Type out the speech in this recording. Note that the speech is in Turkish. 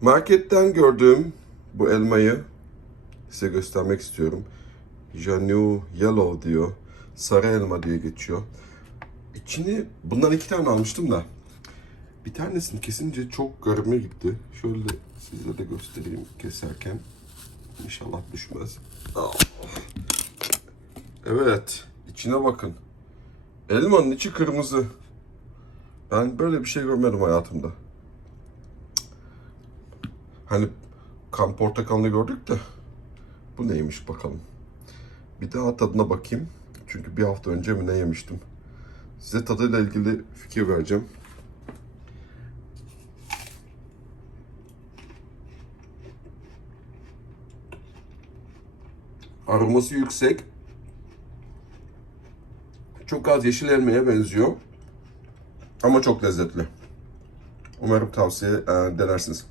Marketten gördüğüm bu elmayı size göstermek istiyorum. Janu Yellow diyor. Sarı elma diye geçiyor. İçini bundan iki tane almıştım da. Bir tanesini kesince çok garibime gitti. Şöyle size de göstereyim keserken. İnşallah düşmez. Evet. içine bakın. Elmanın içi kırmızı. Ben böyle bir şey görmedim hayatımda. Hani kan portakalını gördük de bu neymiş bakalım. Bir daha tadına bakayım. Çünkü bir hafta önce mi ne yemiştim. Size tadıyla ilgili fikir vereceğim. Aroması yüksek. Çok az yeşil elmaya benziyor. Ama çok lezzetli. Umarım tavsiye e, denersiniz.